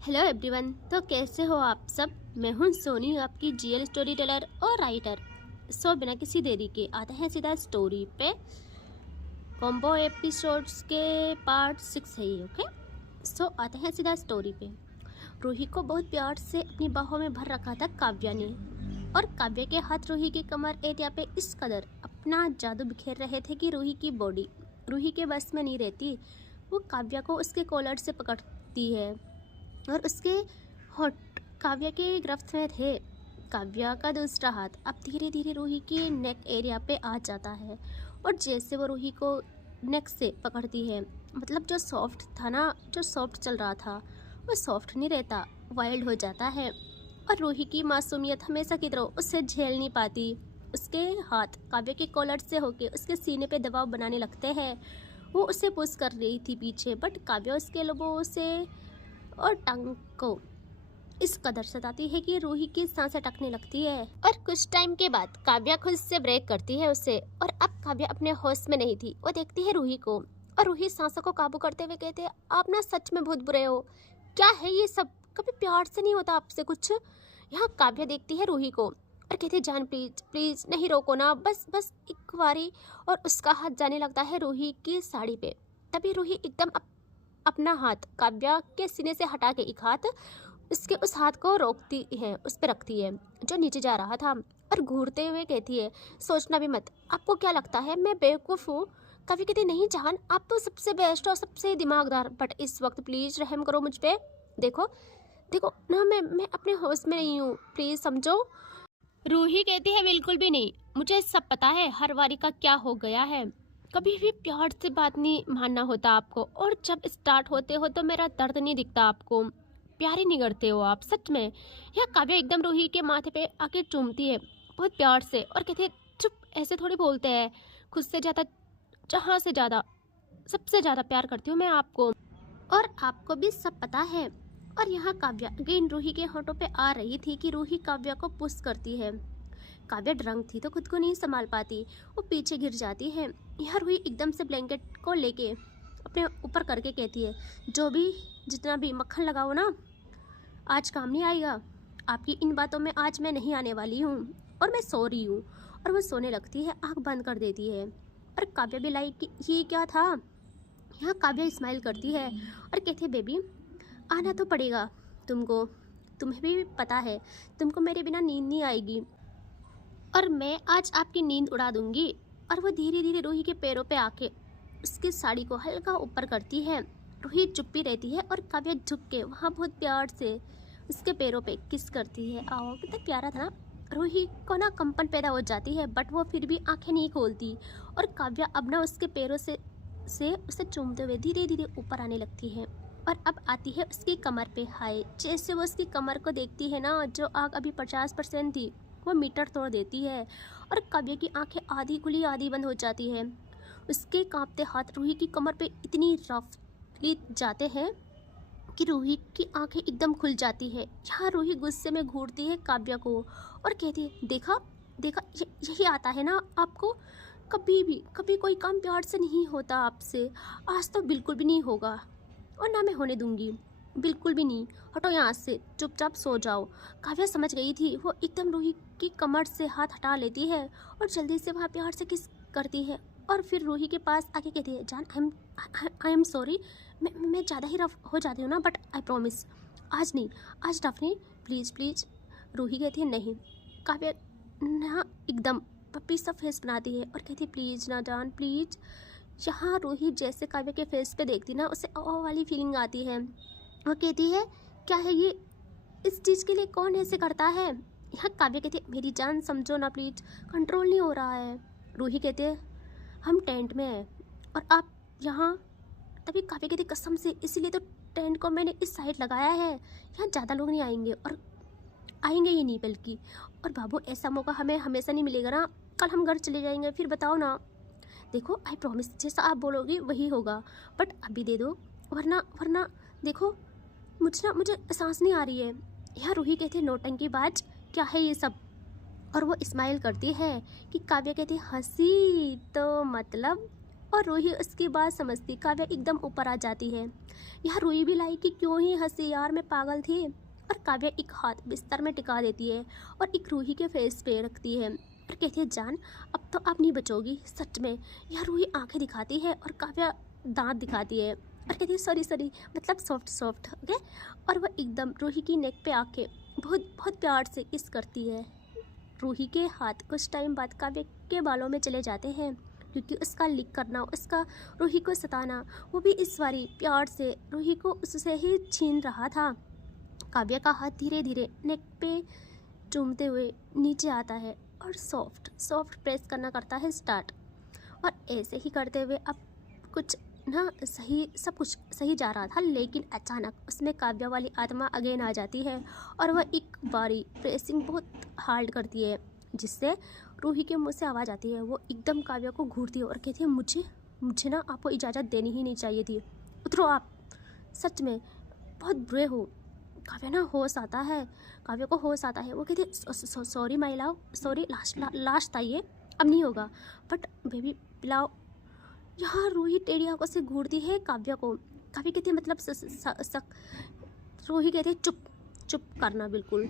Hello everyone. तो कैसे हो आप सब। मैं हूं सोनी, आपकी जीएल स्टोरी टेलर और राइटर। बिना किसी देरी के आते हैं सीधा स्टोरी पे। कॉम्बो एपिसोड्स के पार्ट 6 है ये। ओके, आते हैं सीधा स्टोरी पे। रूही को बहुत प्यार से अपनी बाहों में भर रखा था काव्या ने, और काव्या के हाथ रूही की कमर एरिया पे इस कदर अपना जादू बिखेर रहे थे कि रूही की बॉडी रूही के बस में नहीं रहती। वो काव्या को उसके कॉलर से पकड़ती है और उसके होठ काव्या के गिरफ्त में थे। काव्या का दूसरा हाथ अब धीरे धीरे रूही के नेक एरिया पे आ जाता है, और जैसे वो रूही को नेक से पकड़ती है, मतलब जो सॉफ्ट था ना, जो सॉफ्ट चल रहा था वो सॉफ्ट नहीं रहता, वाइल्ड हो जाता है। और रूही की मासूमियत हमेशा की तरह उससे झेल नहीं पाती। उसके हाथ काव्या के कॉलर से होके उसके सीने पे दबाव बनाने लगते हैं। वो उसे पुश कर रही थी पीछे, बट काव्या उसके लोगों से और टंग को इस कदर सताती है कि रूही की सांसें अटकने लगती है। और कुछ टाइम के बाद काव्या खुद से ब्रेक करती है उसे, और अब काव्या अपने होश में नहीं थी। वो देखती है रूही को, और रूही सांसों को काबू करते हुए कहते हैं, आप ना सच में बहुत बुरे हो। क्या है ये सब, कभी प्यार से नहीं होता आपसे कुछ। यहाँ काव्या देखती है रूही को और कहती है, जान प्लीज प्लीज नहीं रोको ना, बस बस एक बारी। और उसका हाथ जाने लगता है रूही की साड़ी पे। तभी रूही एकदम अपना हाथ काव्या के सीने से हटा के एक हाथ उसके उस हाथ को रोकती है, उस पर रखती है जो नीचे जा रहा था, और घूरते हुए कहती है, सोचना भी मत। आपको क्या लगता है मैं बेवकूफ़ हूँ। काव्या कहती, नहीं जान, आप तो सबसे बेस्ट हो, सबसे दिमागदार, बट इस वक्त प्लीज़ रहम करो मुझ पे। देखो देखो ना, मैं अपने होश में नहीं हूँ, प्लीज़ समझो। रूही कहती है, बिल्कुल भी नहीं, मुझे सब पता है हर बारी का क्या हो गया है। कभी भी प्यार से बात नहीं मानना होता आपको, और जब स्टार्ट होते हो तो मेरा दर्द नहीं दिखता आपको। प्यार ही नहीं करते हो आप सच में। यह काव्या एकदम रूही के माथे पे आके चूमती है बहुत प्यार से, और कहती है, चुप, ऐसे थोड़ी बोलते हैं। खुद से ज़्यादा, जहाँ से ज़्यादा, सबसे ज़्यादा प्यार करती हूँ मैं आपको, और आपको भी सब पता है। और यहाँ काव्या अगेन रूही के होठों पे आ रही थी कि रूही काव्या को पुश करती है। काव्या ड्रंक थी तो खुद को नहीं संभाल पाती, वो पीछे गिर जाती है। यहाँ रूही एकदम से ब्लैंकेट को लेके अपने ऊपर करके कहती है, जो भी जितना भी मक्खन लगाओ ना, आज काम नहीं आएगा। आपकी इन बातों में आज मैं नहीं आने वाली हूँ, और मैं सो रही हूँ। और वो सोने लगती है, आँख बंद कर देती है। और काव्या भी लाइक कि ये क्या था। यहाँ काव्या स्माइल करती है और कहती है, बेबी आना तो पड़ेगा तुमको, तुम्हें भी पता है तुमको मेरे बिना नींद नहीं आएगी, और मैं आज आपकी नींद उड़ा दूंगी। और वो धीरे धीरे रूही के पैरों पे आके उसकी साड़ी को हल्का ऊपर करती है। रूही चुप्पी रहती है, और काव्या झुक के वहाँ बहुत प्यार से उसके पैरों पे किस करती है। आओ, कितना प्यारा था ना। रूही को ना कंपन पैदा हो जाती है, बट वो फिर भी आंखें नहीं खोलती, और काव्या अब ना उसके पैरों से उसे चूमते हुए धीरे धीरे ऊपर आने लगती है। और अब आती है उसकी कमर पे। हाय, जैसे वो उसकी कमर को देखती है ना, जो आग अभी 50% थी वो मीटर तोड़ देती है, और काव्या की आंखें आधी खुली आधी बंद हो जाती है। उसके कांपते हाथ रूही की कमर पे इतनी रफली जाते हैं कि रूही की आंखें एकदम खुल जाती है। यहाँ रूही गुस्से में घूरती है काव्या को और कहती है, देखा देखा, यही आता है ना आपको। कभी कोई काम प्यार से नहीं होता आपसे, आज तो बिल्कुल भी नहीं होगा, और ना मैं होने दूंगी, बिल्कुल भी नहीं। हटो यहाँ से, चुपचाप सो जाओ। काव्या समझ गई थी। वो एकदम रूही की कमर से हाथ हटा लेती है और जल्दी से वहाँ प्यार से किस करती है, और फिर रूही के पास आके कहती है, जान आई एम सॉरी, मैं ज़्यादा ही रफ हो जाती हूँ ना, बट आई प्रॉमिस आज नहीं, आज रफ नहीं, प्लीज़ प्लीज़। रूही कहती है, नहीं। काव्या ना एकदम पप्पी सा फेस बनाती है और कहती है, प्लीज़ ना जान, प्लीज़। यहाँ रूही जैसे काव्या के फेस पे देखती ना, उसे ओ वाली फीलिंग आती है। वो कहती है, क्या है ये, इस चीज़ के लिए कौन ऐसे करता है। यहाँ काव्या कहती है, मेरी जान समझो ना प्लीज़, कंट्रोल नहीं हो रहा है। रूही कहते हैं, हम टेंट में हैं और आप यहाँ। तभी काव्या कहती, कसम से इसीलिए तो टेंट को मैंने इस साइड लगाया है, यहाँ ज़्यादा लोग नहीं आएंगे, और आएंगे ही नहीं बल्कि। और बाबू, ऐसा मौका हमें हमेशा नहीं मिलेगा ना, कल हम घर चले जाएंगे, फिर बताओ ना। देखो, आई प्रॉमिस, जैसा आप बोलोगे वही होगा, बट अभी दे दो, वरना देखो, मुझे सांस नहीं आ रही है। यहाँ रूही कहती है, नौटंकीबाज, क्या है ये सब। और वो स्माइल करती है कि काव्या कहती है, हंसी तो मतलब और रूही उसकी बात समझती। काव्या एकदम ऊपर आ जाती है। यह रूही भी लाई कि क्यों ही हंसी यार, मैं पागल थी। और काव्या एक हाथ बिस्तर में टिका देती है और एक रूही के फेस पे रखती है और कहती है जान अब तो आप नहीं बचोगी सच में। यह रूही आंखें दिखाती है और काव्या दांत दिखाती है और कहती है सॉरी सॉरी, मतलब सॉफ्ट सॉफ्ट, ओके। और वह एकदम रूही की नेक पे आके बहुत बहुत प्यार से किस करती है। रूही के हाथ कुछ टाइम बाद काव्य के बालों में चले जाते हैं क्योंकि उसका लिक करना, उसका रूही को सताना, वो भी इस बारी प्यार से रूही को उससे ही छीन रहा था। काव्य का हाथ धीरे धीरे नेक पे चूमते हुए नीचे आता है और सॉफ्ट सॉफ्ट प्रेस करना करता है स्टार्ट। और ऐसे ही करते हुए अब कुछ ना सही, सब कुछ सही जा रहा था, लेकिन अचानक उसमें काव्या वाली आत्मा अगेन आ जाती है और वह एक बारी प्रेसिंग बहुत हार्ड करती है जिससे रूही के मुंह से आवाज़ आती है। वो एकदम काव्या को घूरती है और कहती है मुझे ना आपको इजाज़त देनी ही नहीं चाहिए थी, उतरो आप, सच में बहुत बुरे हो। काव्या ना होश आता है, काव्या को होश आता है। वो कहती है sorry my love, sorry, last था ये, अब नहीं होगा, बट बेबी पिलाओ। यहाँ रूही टेढ़ी आंखों से घूरती है काव्या को। काव्या कहती है मतलब रूही कहती है चुप चुप करना, बिल्कुल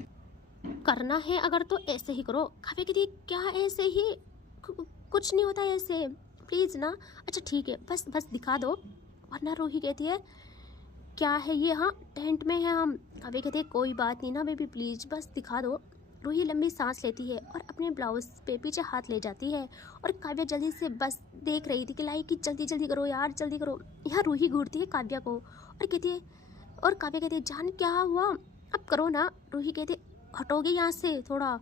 करना है अगर तो ऐसे ही करो। काव्या कहती है क्या ऐसे ही, कुछ नहीं होता ऐसे, प्लीज़ ना। अच्छा ठीक है, बस बस दिखा दो। वरना रूही कहती है क्या है ये, हाँ टेंट में है हम। काव्या कहती है कोई बात नहीं ना बेबी, प्लीज़ बस दिखा दो। रूही लंबी सांस लेती है और अपने ब्लाउज पे पीछे हाथ ले जाती है और काव्या जल्दी से बस देख रही थी कि लाई कि जल्दी जल्दी करो यार, जल्दी करो। यहाँ रूही घूरती है काव्या को और कहती है, और काव्या कहती है जान क्या हुआ, अब करो ना। रूही कहती है हटोगे यहाँ से थोड़ा।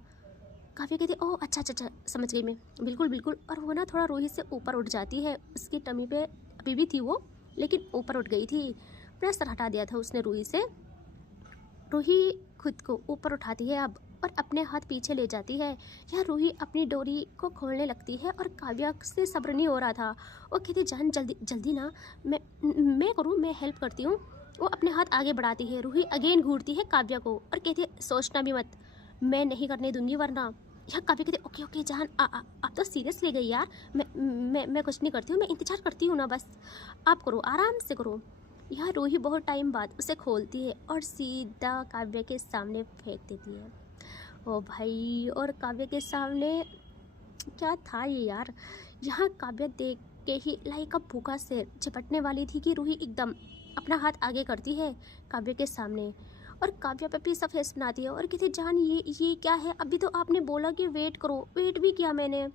काव्या कहती है ओह अच्छा अच्छा अच्छा, समझ गई मैं, बिल्कुल बिल्कुल। और वो ना थोड़ा रूही से ऊपर उठ जाती है, उसकी टमी पे अभी भी थी वो, लेकिन ऊपर उठ गई थी, प्रेशर हटा दिया था उसने रूही से। रूही खुद को ऊपर उठाती है अब और अपने हाथ पीछे ले जाती है। यह रूही अपनी डोरी को खोलने लगती है और काव्या से सब्र नहीं हो रहा था। वो कहती जान जल्दी जल्दी ना, मैं करूँ, मैं हेल्प करती हूँ। वो अपने हाथ आगे बढ़ाती है। रूही अगेन घूरती है काव्या को और कहती है सोचना भी मत, मैं नहीं करने दूंगी वरना। यह काव्या कहती ओके ओके जान, आप तो सीरियस ले गई यार, मैं कुछ नहीं करती हूँ, मैं इंतजार करती हूँ ना, बस आप करो, आराम से करो। यह रूही बहुत टाइम बाद उसे खोलती है और सीधा काव्या के सामने फेंक देती है। ओ भाई, और काव्या के सामने क्या था ये यार। यहाँ काव्या देख के ही लाइक का भूखा शेर झपटने वाली थी कि रूही एकदम अपना हाथ आगे करती है काव्या के सामने और काव्या पे भी सब फेस बनाती है और कहती जान ये क्या है, अभी तो आपने बोला कि वेट करो, वेट भी किया मैंने,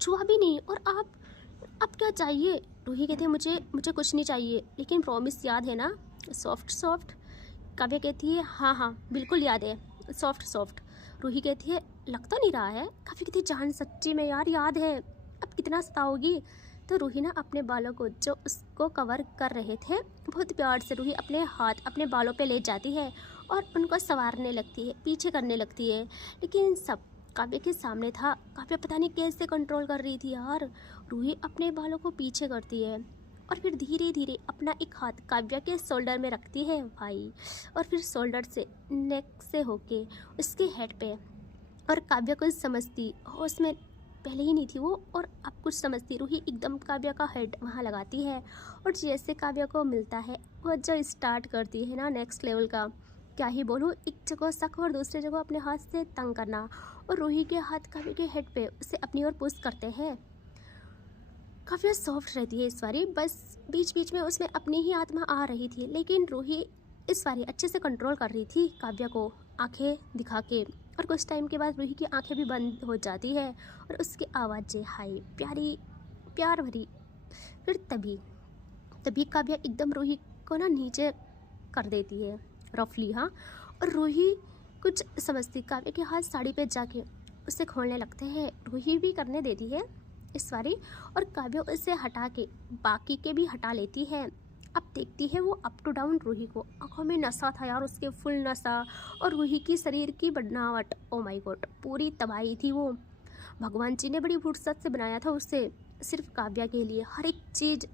छुआ भी नहीं, और आप अब क्या चाहिए। रूही कहती है मुझे कुछ नहीं चाहिए, लेकिन प्रॉमिस याद है ना, सॉफ्ट सॉफ्ट। काव्या कहती है हाँ हाँ बिल्कुल याद है, सॉफ्ट सॉफ्ट। रूही कहती है लगता नहीं रहा है। काव्या कहती है जान सच्ची में यार याद है, अब कितना सताओगी। तो रूही ना अपने बालों को जो उसको कवर कर रहे थे बहुत प्यार से रूही अपने हाथ अपने बालों पे ले जाती है और उनको संवारने लगती है, पीछे करने लगती है, लेकिन सब काव्या के सामने था। काव्या पता नहीं कैसे कंट्रोल कर रही थी यार। रूही अपने बालों को पीछे करती है और फिर धीरे धीरे अपना एक हाथ काव्या के शोल्डर में रखती है भाई, और फिर शोल्डर से नेक से होके उसके हेड पे। और काव्या कुछ समझती, होश में पहले ही नहीं थी वो, और अब कुछ समझती। रूही एकदम काव्या का हेड वहाँ लगाती है और जैसे काव्या को मिलता है वो जो स्टार्ट करती है ना नेक्स्ट लेवल का, क्या ही बोलूँ, एक जगह शक और दूसरी जगह अपने हाथ से तंग करना। और रूही के हाथ काव्या के हेड पे उसे अपनी ओर पुश करते हैं। काव्या सॉफ्ट रहती है इस बारी, बस बीच बीच में उसमें अपनी ही आत्मा आ रही थी, लेकिन रूही इस बारी अच्छे से कंट्रोल कर रही थी काव्या को आंखें दिखा के। और कुछ टाइम के बाद रूही की आंखें भी बंद हो जाती है और उसकी आवाज़ें हाई प्यारी प्यार भरी। फिर तभी काव्या एकदम रूही को ना नीचे कर देती है रफली, हाँ। और रूही कुछ समझती, काव्या के हाथ साड़ी पे जाके उसे खोलने लगते हैं। रूही भी करने देती है इस बारी और काव्या उसे हटा के बाकी के भी हटा लेती है। अब देखती है वो अप टू डाउन रूही को, आंखों में नशा था यार, उसके फुल नशा, और रूही की शरीर की बनावट, ओ माय गॉड, पूरी तबाही थी वो। भगवान जी ने बड़ी फुर्सत से बनाया था उसे, सिर्फ काव्या के लिए हर एक चीज़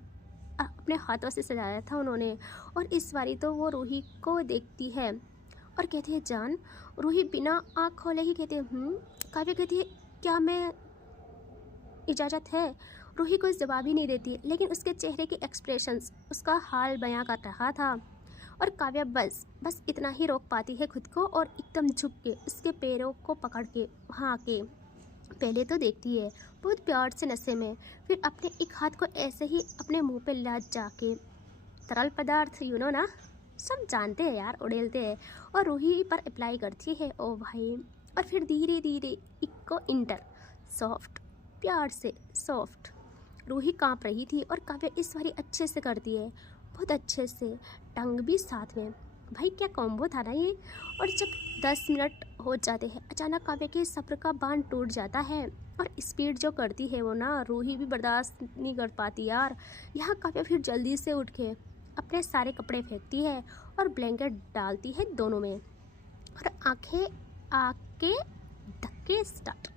अपने हाथों से सजाया था उन्होंने। और इस बारी तो वो रूही को देखती है और कहती है जान। रूही बिना आँख खोले ही कहती है काव्या कहती है क्या मैं इजाज़त है। रूही कुछ जवाब ही नहीं देती, लेकिन उसके चेहरे के एक्सप्रेशंस उसका हाल बयां कर रहा था। और काव्या बस इतना ही रोक पाती है खुद को और एकदम झुक के उसके पैरों को पकड़ के वहाँ आके पहले तो देखती है बहुत प्यार से नशे में, फिर अपने एक हाथ को ऐसे ही अपने मुंह पे ला जाके तरल पदार्थ ना सब जानते हैं यार, उड़ेलते हैं और रूही पर अप्लाई करती है। ओ भाई, और फिर धीरे धीरे इको इंटर सॉफ्ट, प्यार से सॉफ्ट। रूही कांप रही थी और काव्या इस बारी अच्छे से करती है, बहुत अच्छे से, टंग भी साथ में। भाई क्या कॉम्बो था ना ये। और जब 10 मिनट हो जाते हैं अचानक काव्या के सब्र का बांध टूट जाता है और स्पीड जो करती है वो ना रूही भी बर्दाश्त नहीं कर पाती यार। यहाँ काव्या फिर जल्दी से उठ के अपने सारे कपड़े फेंकती है और ब्लैंकेट डालती है दोनों में और आंखें आके धक्के स्टार्ट।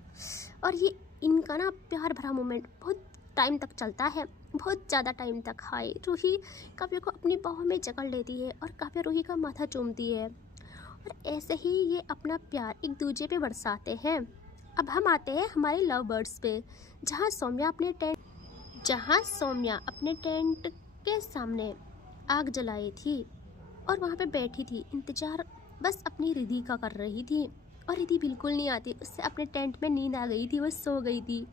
और ये इनका ना प्यार भरा मोमेंट बहुत टाइम तक चलता है, बहुत ज़्यादा टाइम तक। हाय, रूही काव्या को अपनी बाहों में जकड़ लेती है और काव्या रूही का माथा चूमती है और ऐसे ही ये अपना प्यार एक दूसरे पे बरसाते हैं। अब हम आते हैं हमारे लव बर्ड्स पे, जहाँ सौम्या अपने टेंट के सामने आग जलाई थी और वहाँ पे बैठी थी, इंतज़ार बस अपनी रिधि का कर रही थी। और रिधि बिल्कुल नहीं आती, उससे अपने टेंट में नींद आ गई थी, वो सो गई थी।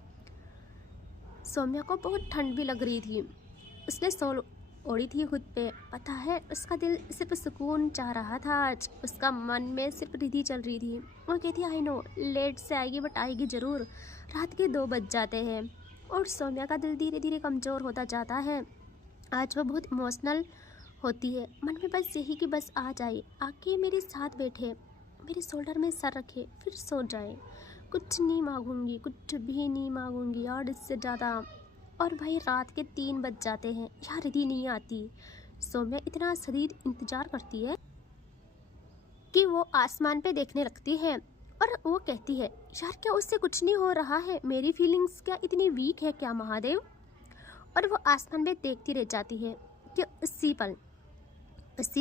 सौम्या को बहुत ठंड भी लग रही थी, उसने सॉल ओढ़ी थी खुद पे। पता है उसका दिल सिर्फ सुकून चाह रहा था आज, उसका मन में सिर्फ रिधि चल रही थी। वो कहती आई नो लेट से आएगी बट आएगी ज़रूर। रात के 2 बज जाते हैं और सौम्या का दिल धीरे धीरे कमज़ोर होता जाता है। आज वो बहुत इमोशनल होती है, मन में बस यही कि बस आ जाए, आके मेरे साथ बैठे, मेरे शोल्डर में सर रखे, फिर सो जाए। कुछ नहीं मांगूंगी, कुछ भी नहीं मांगूंगी यार इससे ज़्यादा। और भाई रात के 3 बज जाते हैं, यार रिधि नहीं आती। सौम्या इतना शदीद इंतज़ार करती है कि वो आसमान पे देखने लगती है और वो कहती है यार क्या उससे कुछ नहीं हो रहा है, मेरी फीलिंग्स क्या इतनी वीक है क्या महादेव। और वो आसमान में देखती रह जाती है कि उसी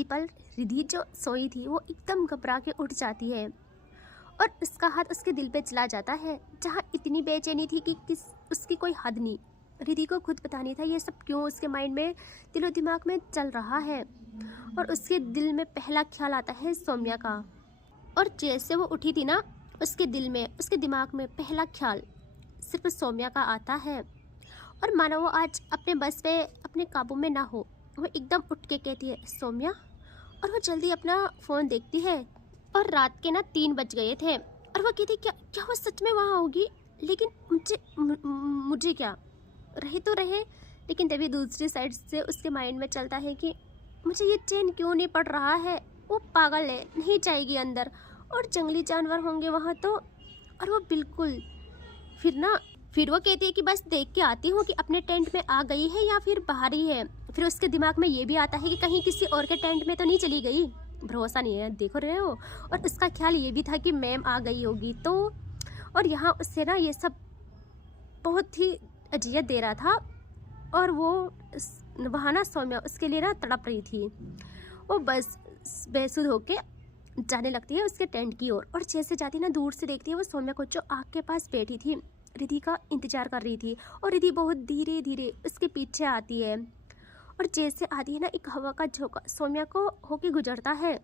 पल रिधि जो सोई थी वो एकदम घबरा के उठ जाती है और उसका हाथ उसके दिल पे चला जाता है, जहाँ इतनी बेचैनी थी कि उसकी कोई हद नहीं। रिधि को खुद पता नहीं था ये सब क्यों उसके माइंड में, दिलो दिमाग में चल रहा है। और उसके दिल में पहला ख्याल आता है सौम्या का। और जैसे वो उठी थी ना, उसके दिल में, उसके दिमाग में पहला ख्याल सिर्फ सौम्या का आता है। और मानो वो आज अपने बस पे, अपने काबू में ना हो, वो एकदम उठ के कहती है सौम्या। और वो जल्दी अपना फ़ोन देखती है और रात के ना 3 बज गए थे और वो कहती क्या वो सच में वहाँ होगी, लेकिन मुझे क्या, रहे तो रहे। लेकिन तभी दूसरी साइड से उसके माइंड में चलता है कि मुझे ये चैन क्यों नहीं पड़ रहा है, वो पागल है, नहीं जाएगी अंदर और जंगली जानवर होंगे वहाँ तो। और वो बिल्कुल फिर वो कहती है कि बस देख के आती हूँ कि अपने टेंट में आ गई है या फिर बाहर ही है। फिर उसके दिमाग में ये भी आता है कि कहीं किसी और के टेंट में तो नहीं चली गई, भरोसा नहीं है, देखो रहे हो। और उसका ख्याल ये भी था कि मैम आ गई होगी तो। और यहाँ उससे ना ये सब बहुत ही अजियत दे रहा था और वो वहाँ ना सौम्या उसके लिए ना तड़प रही थी। वो बस बेसुध होके जाने लगती है उसके टेंट की ओर। और जैसे जाती ना दूर से देखती है वो सौम्या को जो आग के पास बैठी थी, रिधि का इंतजार कर रही थी। और रिधि बहुत धीरे धीरे उसके पीछे आती है और जैसे आती है ना एक हवा का झोंका सौम्या को होके गुजरता है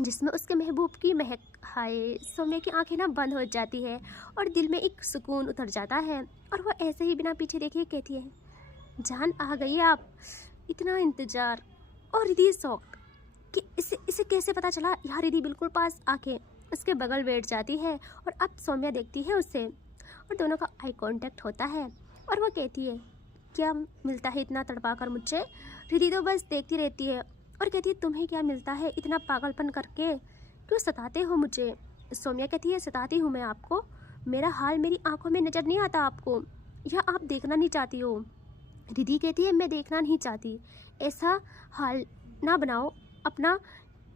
जिसमें उसके महबूब की महक। हाय, सौम्या की आंखें ना बंद हो जाती है और दिल में एक सुकून उतर जाता है। और वो ऐसे ही बिना पीछे देखे कहती है जान आ गई आप, इतना इंतजार। और रिधि शॉक्ड कि इसे कैसे पता चला। यहाँ रिधि बिल्कुल पास आके उसके बगल बैठ जाती है और अब सौम्या देखती है उसे और दोनों का आई कांटेक्ट होता है। और वो कहती है क्या मिलता है इतना तड़पा कर मुझे। रिधि तो बस देखती रहती है और कहती है तुम्हें क्या मिलता है इतना पागलपन करके, क्यों सताते हो मुझे। सौम्या कहती है सताती हूँ मैं आपको, मेरा हाल मेरी आंखों में नज़र नहीं आता आपको, या आप देखना नहीं चाहती हो। रिधि कहती है मैं देखना नहीं चाहती, ऐसा हाल ना बनाओ अपना,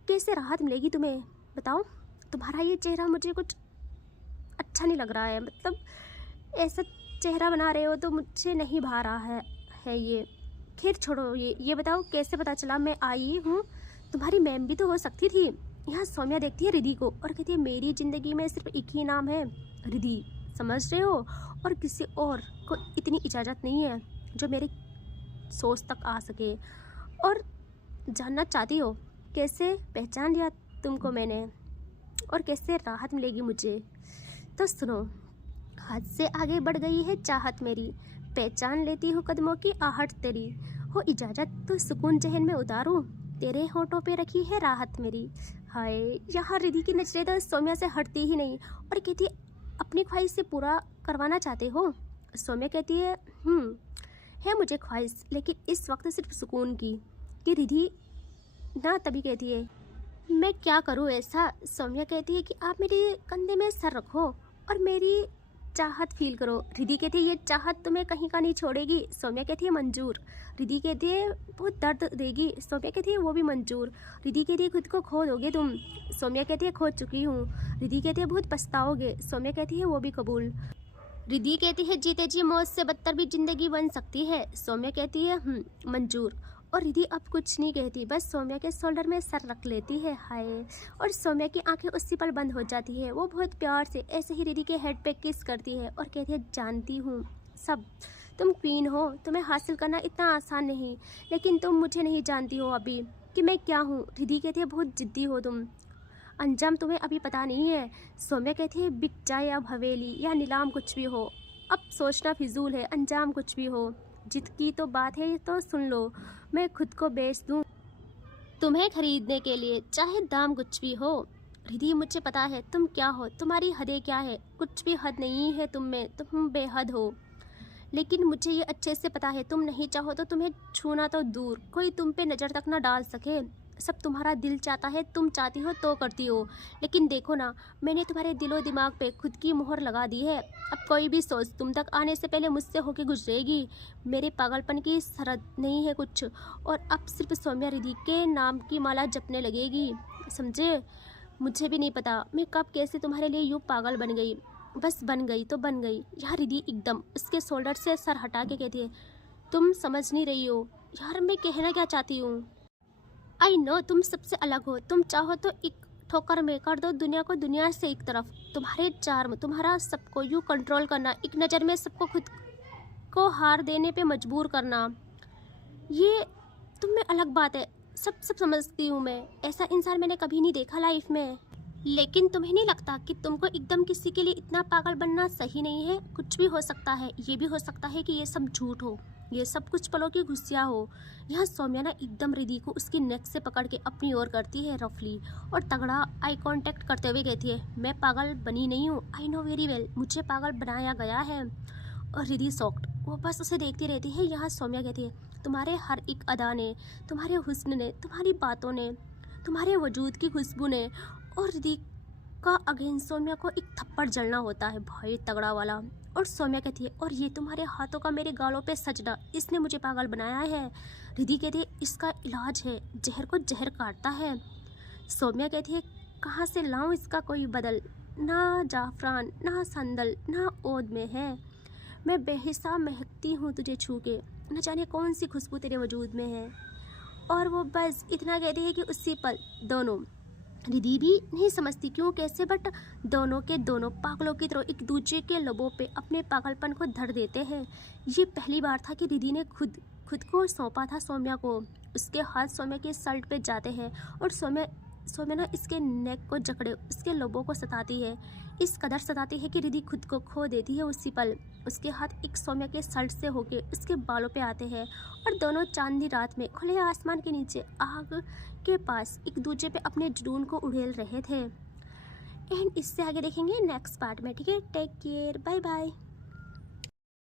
कैसे राहत मिलेगी तुम्हें बताओ। तुम्हारा ये चेहरा मुझे कुछ अच्छा नहीं लग रहा है, मतलब ऐसा चेहरा बना रहे हो तो मुझे नहीं भा रहा है ये। खैर छोड़ो ये बताओ कैसे पता चला मैं आई हूँ, तुम्हारी मैम भी तो हो सकती थी। यहाँ सौम्या देखती है रिधि को और कहती है मेरी ज़िंदगी में सिर्फ एक ही नाम है रिधि, समझ रहे हो? और किसी और को इतनी इजाज़त नहीं है जो मेरी सोच तक आ सके। और जानना चाहती हो कैसे पहचान लिया तुमको मैंने और कैसे राहत मिलेगी मुझे? तो सुनो, हद से आगे बढ़ गई है चाहत मेरी, पहचान लेती हूँ कदमों की आहट तेरी। हो इजाज़त तो सुकून जहन में उतारूँ, तेरे होठों पे रखी है राहत मेरी। हाय, यहाँ रिधि की नजरें तो सौम्या से हटती ही नहीं और कहती अपनी ख्वाहिश से पूरा करवाना चाहते हो? सौम्या कहती है मुझे ख्वाहिश, लेकिन इस वक्त सिर्फ सुकून की। कि रिधि ना तभी कहती है मैं क्या करूँ ऐसा? सौम्या कहती है कि आप मेरे कंधे में सर रखो और मेरी चाहत फील करो। रिधि कहती है ये चाहत तुम्हें कहीं का नहीं छोड़ेगी। सौम्या कहती है मंजूर। रिधि कहती है बहुत दर्द देगी। सौम्या कहती है वो भी मंजूर। रिधि कहती है खुद को खो दोगे तुम। सौम्या कहती है खो चुकी हूँ। रिधि कहती है बहुत पछताओगे। सौम्या कहती है वो भी कबूल। रिधि कहती है जीते जी मौत से बदतर भी जिंदगी बन सकती है। सौम्या कहती है मंजूर। और रिधि अब कुछ नहीं कहती, बस सौम्या के शोल्डर में सर रख लेती है। हाय, और सौम्या की आंखें उसी पल बंद हो जाती है। वो बहुत प्यार से ऐसे ही रिधि के हेड पे किस करती है और कहती है जानती हूँ सब, तुम क्वीन हो, तुम्हें हासिल करना इतना आसान नहीं, लेकिन तुम मुझे नहीं जानती हो अभी कि मैं क्या हूँ। रिधि कहती है बहुत जिद्दी हो तुम, अंजाम तुम्हें अभी पता नहीं है। सौम्या कहती है बिक जाए अब हवेली या नीलाम कुछ भी हो, अब सोचना फिजूल है, अंजाम कुछ भी हो। जिद की तो बात है तो सुन लो, मैं खुद को बेच दूं तुम्हें खरीदने के लिए, चाहे दाम कुछ भी हो। रिधि मुझे पता है तुम क्या हो, तुम्हारी हदें क्या है, कुछ भी हद नहीं है तुम में, तुम बेहद हो। लेकिन मुझे ये अच्छे से पता है तुम नहीं चाहो तो तुम्हें छूना तो दूर, कोई तुम पे नज़र तक ना डाल सके। सब तुम्हारा दिल चाहता है, तुम चाहती हो तो करती हो। लेकिन देखो ना, मैंने तुम्हारे दिलो दिमाग पे खुद की मोहर लगा दी है। अब कोई भी सोच तुम तक आने से पहले मुझसे होके गुजरेगी। मेरे पागलपन की सरहद नहीं है कुछ, और अब सिर्फ सौम्या रिधि के नाम की माला जपने लगेगी, समझे? मुझे भी नहीं पता मैं कब कैसे तुम्हारे लिए यूँ पागल बन गई, बस बन गई तो बन गई। यार रिधि एकदम उसके शोल्डर से सर हटा के कहती है तुम समझ नहीं रही हो यार, मैं कहना क्या चाहती हूँ। आई नो तुम सबसे अलग हो, तुम चाहो तो एक ठोकर में कर दो दुनिया को दुनिया से एक तरफ। तुम्हारे चार्म, तुम्हारा सबको यूँ कंट्रोल करना, एक नज़र में सबको खुद को हार देने पे मजबूर करना, ये तुम में अलग बात है। सब समझती हूँ मैं, ऐसा इंसान मैंने कभी नहीं देखा लाइफ में। लेकिन तुम्हें नहीं लगता कि तुमको एकदम किसी के लिए इतना पागल बनना सही नहीं है? कुछ भी हो सकता है, ये भी हो सकता है कि ये सब झूठ हो, ये सब कुछ पलों की घुस्सियाँ हो। यहाँ सौम्या ना एकदम रिधि को उसकी नेक से पकड़ के अपनी ओर करती है रफली, और तगड़ा आई कांटेक्ट करते हुए कहती है मैं पागल बनी नहीं हूँ, आई नो वेरी वेल, मुझे पागल बनाया गया है। और रिधि शॉक्ड, वो बस उसे देखती रहती है। यहाँ सौम्या कहती है तुम्हारे हर एक अदा ने, तुम्हारे हुस्न ने, तुम्हारी बातों ने, तुम्हारे वजूद की खुशबू ने। और रिधि का अगेन सौम्या को एक थप्पड़ जलना होता है भाई, तगड़ा वाला। और सौम्या कहती है और ये तुम्हारे हाथों का मेरे गालों पे सजना, इसने मुझे पागल बनाया है। रिधि कहती है इसका इलाज है, जहर को जहर काटता है। सौम्या कहती है कहाँ से लाऊं इसका कोई बदल, ना जाफरान ना संदल ना ओद में है, मैं बेहिसाब महकती हूँ तुझे छू के, न जाने कौन सी खुशबू तेरे वजूद में है। और वो बस इतना कहती है कि उसी पल दोनों, रिधि भी नहीं समझती क्यों कैसे, बट दोनों के दोनों पागलों की तरह एक दूसरे के लबों पे अपने पागलपन को धर देते हैं। ये पहली बार था कि रिधि ने खुद को सौंपा था सौम्या को। उसके हाथ सौम्या के शर्ट पे जाते हैं और सौम्या ना इसके नेक को जकड़े उसके लबों को सताती है, इस कदर सताती है कि रिधि खुद को खो देती है उसी पल। उसके हाथ एक सौम्या के शर्ट से होके उसके बालों पे आते हैं और दोनों चांदनी रात में खुले आसमान के नीचे आग के पास एक दूसरे पे अपने जुनून को उड़ेल रहे थे। एंड इससे आगे देखेंगे नेक्स्ट पार्ट में, ठीक है? Take care, bye bye.